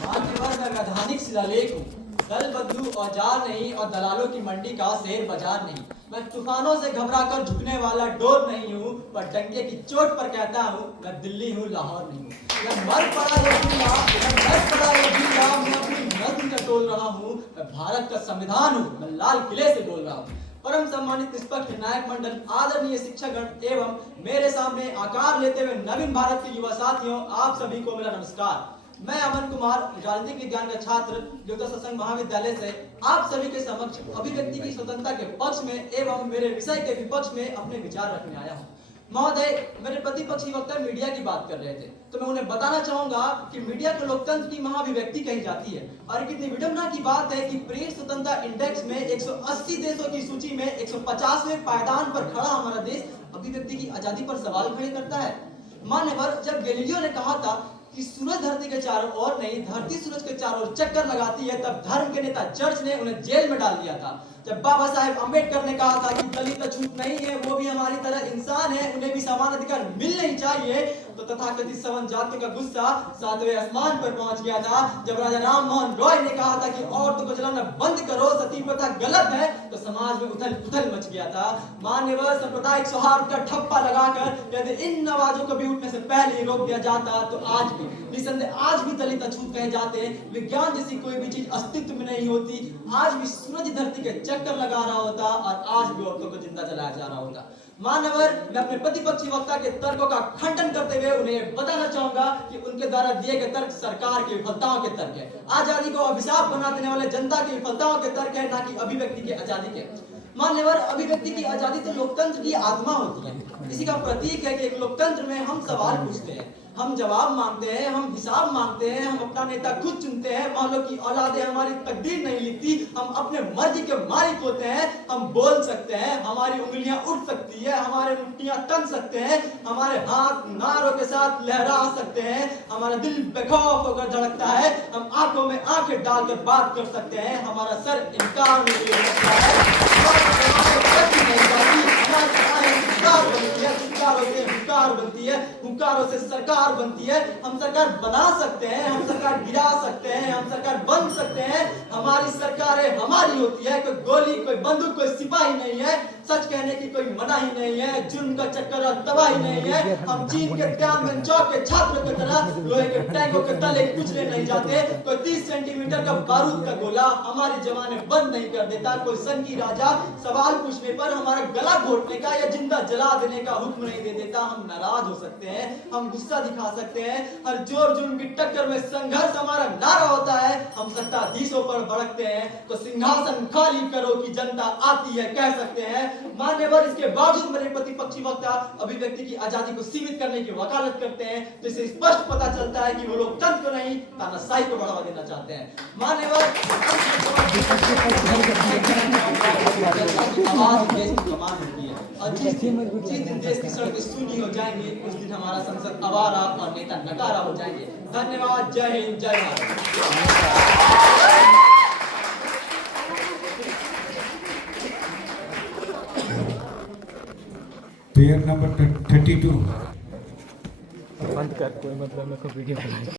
मान्यवर मैं वैधानिक शिलालेख हूँ। दल बदलू औजार नहीं और दलालों की मंडी का शेर बाजार नहीं। मैं तूफानों से घबराकर झुकने वाला डोर नहीं हूँ, पर डंके की चोट पर कहता हूँ मैं दिल्ली हूँ, लाहौर नहीं हूँ। मैं मर पड़ा ये जिंदा, मैं मर पड़ा ये जिंदा, मैं अपनी नज्म में तोल रहा हूँ। मैं भारत का संविधान हूँ, मैं लाल किले से बोल रहा हूँ। परम सम्मानित निष्पक्ष न्यायिक मंडल, आदरणीय शिक्षकगण एवं मेरे सामने आकार लेते हुए नवीन भारत के युवा साथियों, आप सभी को मेरा नमस्कार। मैं अमन कुमार, राजनीतिक विज्ञान का छात्र, देवता सत्संग महाविद्यालय से आप सभी के समक्ष अभिव्यक्ति की स्वतंत्रता के पक्ष में एवं मेरे विषय के विपक्ष में अपने विचार रखने आया हूँ। महोदय, मेरे प्रतिपक्षी वक्ता मीडिया की बात कर रहे थे, तो मैं उन्हें बताना चाहूंगा कि मीडिया को लोकतंत्र की महाअभिव्यक्ति कही जाती है। और कितनी विडंबना की बात है कि प्रेस स्वतंत्रता इंडेक्स में 180 देशों की सूची में 150वें पायदान पर खड़ा हमारा देश अभिव्यक्ति की आजादी पर सवाल खड़े करता है। मान्यवर, जब गैलीलियो ने कहा था कि सूरज धरती के चारों ओर नहीं, धरती सूरज के चारों ओर चक्कर लगाती है, तब धर्म के नेता चर्च ने उन्हें जेल में डाल दिया था। जब बाबा साहेब अम्बेडकर ने कहा था कि दलित छूट नहीं है, वो भी हमारी तरह इंसान है, उन्हें भी समान अधिकार मिलने ही चाहिए, तो तथाकथित सवर्ण जातियों का गुस्सा 7वें आसमान पर पहुंच गया था। जब राजा राम मोहन रॉय ने कहा था कि औरतों को जलाना बंद करो, सती प्रथा गलत है, तो समाज में उथल पुथल मच गया था। मान्यवर, सांप्रदायिक सौहार्द का ठप्पा लगाकर यदि इन आवाजों को भी उठने से पहले ही रोक दिया जाता, तो आज भी निसंदेह आज भी दलित अछूत कहे जाते। विज्ञान जैसी कोई भी चीज अस्तित्व में नहीं होती। आज भी सूरज धरती के चक्कर लगा रहा होता और आज भी औरतों को जिंदा जलाया जा रहा होता। मानवर, मैं अपने प्रतिपक्षी वक्ता के तर्कों का खंडन करते हुए उन्हें बताना चाहूंगा कि उनके द्वारा दिए गए तर्क सरकार की विफलताओं के तर्क है। आजादी को अभिशाप बना देने वाले जनता की विफलताओं के तर्क है, ना कि अभिव्यक्ति की आजादी के। मान्यवर, अभिव्यक्ति की आजादी तो लोकतंत्र की आत्मा होती है। इसी का प्रतीक है कि एक लोकतंत्र में हम सवाल पूछते हैं, हम जवाब मांगते हैं, हम हिसाब मांगते हैं, हम अपना नेता खुद चुनते हैं। मानो की औलादें हमारी तकदीर नहीं लिखती, हम अपने मर्जी के मालिक होते हैं। हम बोल सकते हैं, हमारी उंगलियां उठ सकती है, हमारे मुट्ठियां तन सकते हैं, हमारे हाथ नारों के साथ लहरा सकते हैं, हमारा दिल बेखौफ होकर धड़कता है, हम आंखों में आंखें डालकर बात कर सकते हैं, हमारा सर इनकार में गिर सकता है। हुंकारों से सरकार बनती है। हम सरकार बना सकते हैं, हम सरकार गिरा सकते हैं, हम सरकार बन सकते हैं। हमारी सरकारें हमारी होती है। कोई गोली, कोई बंदूक, कोई सिपाही नहीं है। सच कहने की कोई मनाही नहीं है, जुर्म का चक्कर और तबाही नहीं है। हम चीन के तियानमेन चौक के छात्रों की तरह लोहे के टैंकों के तले कुचले नहीं जाते। कोई 30 सेंटीमीटर का बारूद का गोला हमारे जमाने बंद नहीं कर देता। कोई संगी राजा सवाल पूछने पर हमारा गला घोटने का या जिंदा जला देने का हुक्म नहीं दे देता। हम नाराज हो सकते हैं, हम गुस्सा दिखा सकते हैं, हर जोर जुर्म की टक्कर में संघर्ष हमारा नारा होता है। हम सत्ताधीशों पर भड़कते हैं तो सिंहासन खाली करो की जनता आती है कह सकते हैं। मान्यवर, इसके बावजूद मेरे प्रतिपक्षी वक्ता अभिव्यक्ति की आजादी को सीमित करने की वकालत करते हैं, तो इसे स्पष्ट पता चलता है कि वो लोग तंत्र को नहीं, तानाशाही को बढ़ावा देना चाहते हैं। मान्यवर, आवाज देश की कमान होती है, और जिस दिन देश की सड़कें सूनी हो जाएंगी, उस दिन हमारा संसद आवारा और नेता नकारा हो जाएंगे। धन्यवाद। जय हिंद, जय भारत। Pair number 32। बंद कर, कोई मतलब मेरे को वीडियो